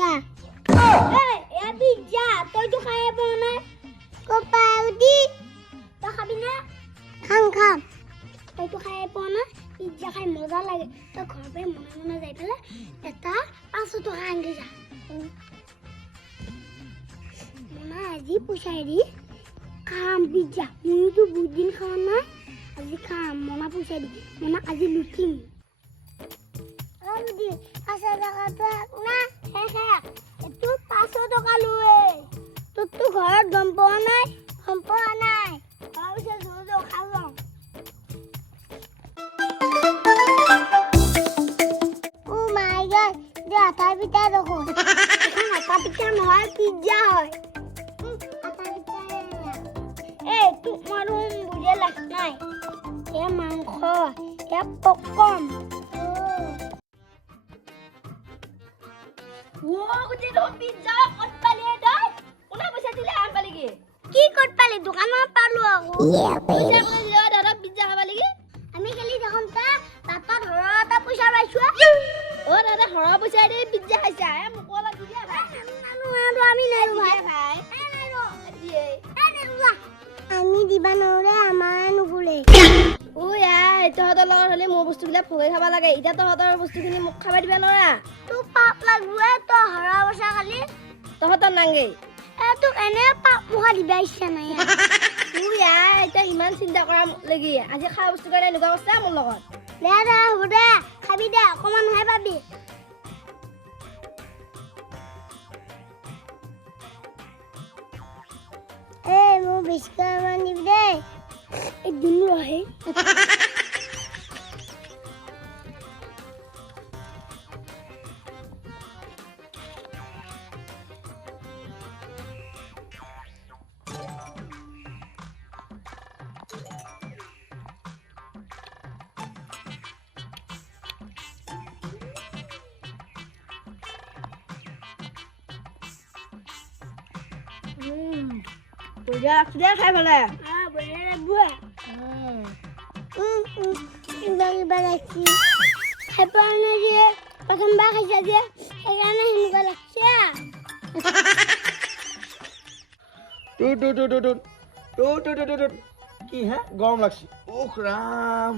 কা এ pizza তই তো খাই পোৱা নাই কপাউদি তই খাবি না খাম তই তো খাই পোৱা নাই পিজ্জা খাই মজা লাগে তই ঘৰৰ পৰা মনে যাই পেলাই এটা 500 টকা আনি যা মনা আজি পইচাই দি খাম পিজ্জা মইতো বহুত দিন খাওয়া নাই আজি খাম মনা পইচা দি মনা আজি লুটিম দি 500 টাকা না হে এটো 500 টাকা লয়ে তো ঘৰত গম পোৱা নাই ভাবিছে জোজো খাও ও মাই গড দে আটা পিঠা দেখোন এখন আটা পিঠা নহয় পিজ্জা হয় আটা পিঠা এই তোমার বুঝে লাগ নাই এ মাংস এ popcorn Wow, kundi do pizza kot pali dai. Una pesa dile am pali ge. কি কত পালে দোকানত পালো আকৌ Pizza ko dia dada pizza ha pali ge. আমি খালি দেখোন তা তাতা ধৰটা পইচা পাইছো Oh dada hora pesa de pizza haisa. Muko la dia bhai. নানো আমি নাইলো ভাই Bhai. Diye. আমি দিবা নৰে আমাৰ নুগুলে Oh ya, তহতৰ লগত হলে মোৰ বস্তু গিলা ফগৈ খাবা লাগে। ইটা তহতৰ বস্তুখিনি মোক খাবা দিবা নৰা। তো পাপ লাগবে তো হৰা বসা খালি তহতৰ নাংগে। তো এনে পাপ মুখা দিবা ইচ্ছা নাই Oh ya, এটা ইমান চিন্তা কৰা লাগি। আজি খা বস্তু কাৰণে এনেকুৱা কৈছা মোৰ লগত। দে দে হ'ব দে খাবি দে অকমান হে পাবি মোৰ বিস্কুট মান দিবি দে একদিন ৰহে বঢ়িয়া লাগছে দে খাই পেলাই বঢ়িয়া লাগব কিবা লাগছি খাই পোৱা নাই যে প্ৰথমবাৰ খাইছা যে সেইকাৰণে সেনেকুৱা লাগছে কি হে গৰম লাগছে উখ ৰাম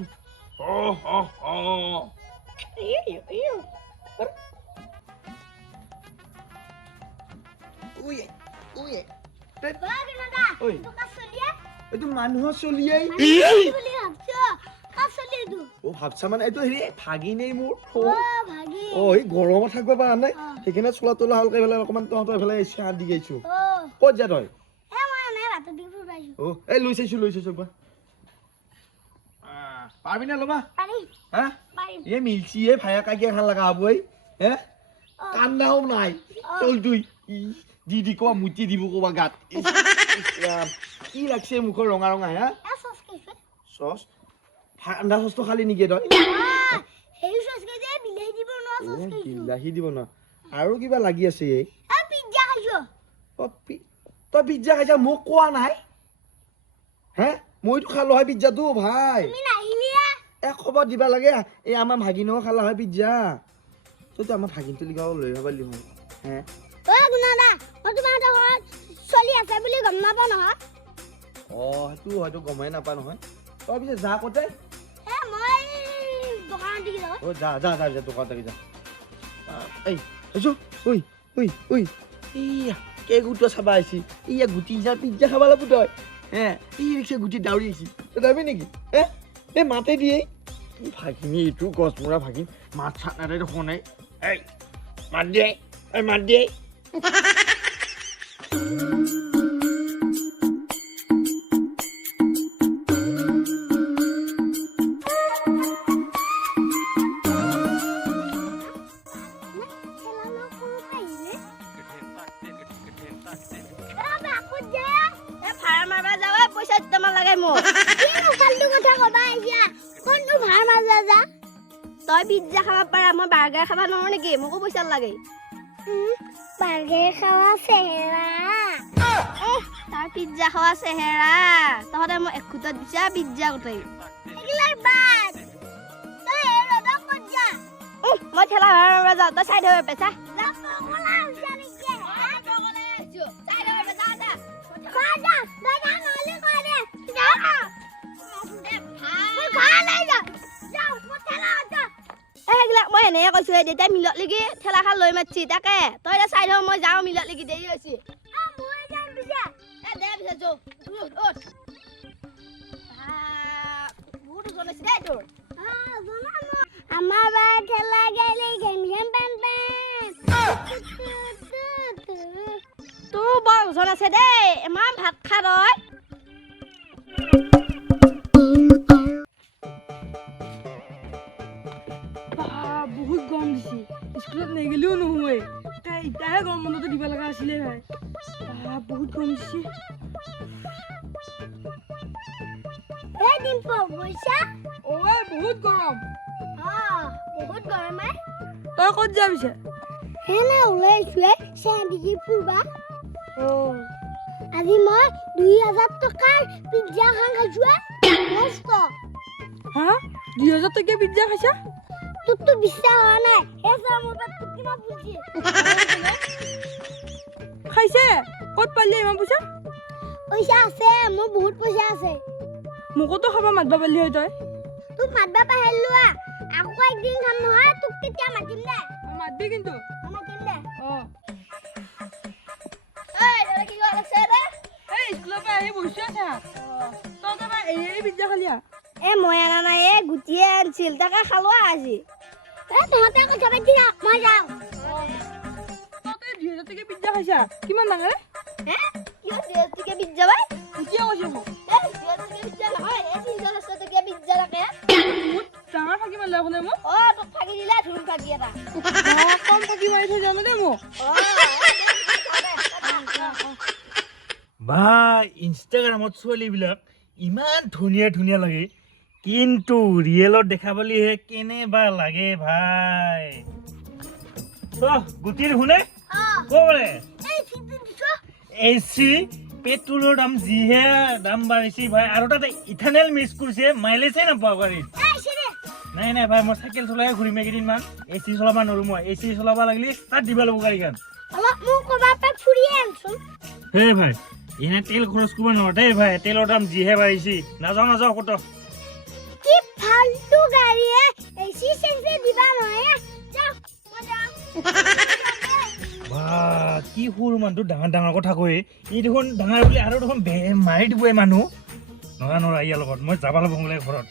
এইটো মানুহৰ চলিয়াই অ ভাবছা মানে এইটো হেৰি ভাগিনেই মোৰ অ এই গৰমত থাকিব পৰা নাই সেইকাৰণে চোলা তোলা হালকাই পেলাই অকণমান তহঁতৰ এইফালে চাহ দি গৈছো ক'ত যা তই অ এই লৈ চাইছো বা পাৰবি না ল'বা হা এই মিলছি এই ভায়া কাকিয়া খান লগা হব এই হে কান্দাও নাই চল তুই দি কবা মুটি দিব কবা গাত কি লাগছে মুখৰ ৰঙা ৰঙা হা চচ ঠাণ্ডা চচটো খালি নেকি তই বিলাহী দিব ন আৰু কিবা লাগি আছে এই তই পিজ্জা খাইছা মোক কোৱা নাই হে মইতো খালো হয় পিজ্জাটো ভাই খবৰ দিবা লাগে এই আমাৰ ভাগিনও খালা হয় পিজ্জা তইতো আমাৰ ভাগিনটো লিখাব লৈ আহিব পাৰিলি হয় হে সেইটো হয়তো গমেই নাপা নহয় তই পিছে যা কতে ও যা দোকানত যা এই ঐ ইয়া কে গুটো চাবা আহিছি ইয়া গুটি যা পিজ্জা খাবা লাগব তই হে ই ৰিক্সা গুটি দাউৰি আহিছি তই যাবি নেকি হে এই মাতে দিয়ে ভাগিনী এইটো গছ মৰা ভাগিন মাত চাত নাদে দেখোন এই মাত দিয়ে তই পিজ্জা খাবা পাৰা মই বাৰ্গাৰ খাবা নোৱাৰো নেকি মোকো পইচা লাগে বাৰ্গাৰ খাৱা চেহেৰা তাৰ পিজ্জা খাৱা চেহেৰা তহঁতে মই এখুতত দিছা পিজ্জা গোটেই মই ঠেলা ভাড়া যাওঁ তই চাই ধৰিব পেছা কৈছো দেউতাই মিলত লাগি ঠেলাখন লৈ মাতছি তাকে তই এতিয়া চাই থ মই যাওঁ মিলত লাগি দেৰি হৈছে মই যাম পিছে দে পিছে যো বহুত ওজন আছে দেই তোৰ আমাৰ বাই ঠেলা গাড়ী ঘেম ঘেম পেন তোৰ বৰ ওজন আছে দেই ইমান ভাত খা তই বহুত গৰম দিছে স্কুলত নেগেলিও নহয় এতিয়াহে গৰম বন্ধটো দিব লগা আছিলে ভাই বহুত গৰম দিছে এই ডিম্পল গৈছা ঐ বহুত গৰম বহুত গৰম তই ক'ত যাবিছে হেনে ওলাইছোৱে চেন্দিগি ফুৰবা আজি মই 2000 টকাৰ পিজ্জা খাইছো মস্ত হা 2000 টকীয়া পিজ্জা খাইছা তোৰতো বিশ্বাস হোৱা নাই এই চা মোৰ পেট কিমান ফুলছি খাইছে ক'ত পালি ইমান পইচা পইচা আছে মোৰ বহুত পইচা আছে মোকতো খাব মাতবা পালি হয় তই তোক মাতবা পাহেলুৱা আকৌ একদিন খাম নহয় তোক কেতিয়া মাতিম দে মাতবি কিন্তু মাতিম দে এই তই কি কৰি আছে ৰে এই স্কুলৰ পৰা আহি বহি আছে তই তাৰপৰা এই পিজ্জা খালি মই আনা নাই গুটিয়ে আনিছিল তাকে খালোৱা আজি তহঁতে কথা পাতি থাক মই যাওঁ তই 2000 টকীয়া পিজ্জা খাইছা কিমান ডাঙৰ কিয় 2000 টকীয়া পিজ্জা বাই কিয় কৈছে মোক 2000 টকীয়া পিজ্জা নহয় 300 টকীয়া পিজ্জা লাগে বহুত ডাঙৰ ফাঁকি মাৰিলে আপুনি মোক তোক ফাঁকি দিলে ধুম ফাঁকি এটা কম ফাঁকি মাৰি থৈ জানো দেই মোক বা ইনষ্টাগ্ৰামত ছোৱালীবিলাক ইমান ধুনীয়া ধুনীয়া লাগে কিন্তু ৰিয়েলত দেখা পালিহে কেনেবা লাগে ভাই গুটিৰ শুনে ক'বলে এচি পেট্ৰলৰ দাম যিহে দাম বাঢ়িছে ভাই আৰু তাতে ইথানেল মিক্স কৰিছে মাইলেজে নাপাওঁ গাড়ীত নাই নাই ভাই মই চাইকেল চলাই ঘূৰিম কেইদিনমান এচি চলাব নোৱাৰো মই এচি চলাব লাগিলে ষ্টাৰ্ট দিব লাগিব গাড়ীখন অলপ মোক ক'ৰবাৰ পৰা ফুৰিয়ে আনচোন হে ভাই এনে তেল খৰচ কৰিব নোৱাৰো দেই ভাই তেলৰ দাম যিহে বাঢ়িছে নাযাওঁ ক'ত কি ফালতু গাড়ীয়ে এচি চেন্সে দিবা নহয় যা মই যাওঁ বা কি সৰু মানুহটো ডাঙৰ ডাঙৰ কথা কয় ই দেখোন ডাঙৰ বুলি আৰু দেখোন মাৰি দিব মানুহ নৰা ইয়াৰ লগত মই যাব লাগিব ঘৰত